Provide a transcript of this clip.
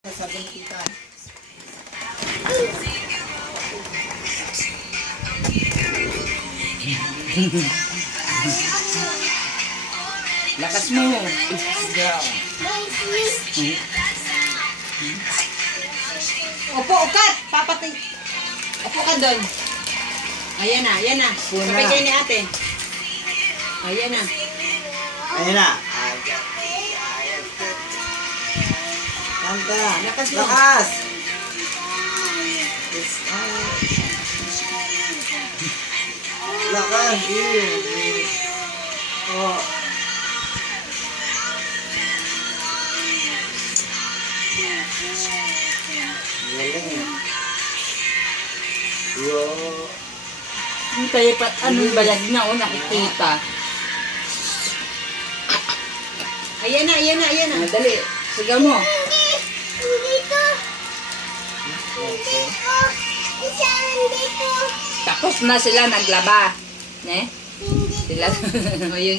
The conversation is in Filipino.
Sabi ni tita. Lakas mo. Opo, ukat! Papatay. Opo ka doon. Ayan na, ayan na. Puna. Sabay kayo ni ate. Ayan na. Ayun na. Kanta. Lakas mo. Lakas. Yes, ah. Lakas. Oh. Galing. Wow. Yung tayo pa, anong balag na o nakikita. Ayan na, ayan na, ayan na. Dali, sigaw mo. Tapos na sila naglaba. Ne? Sila. Ayun.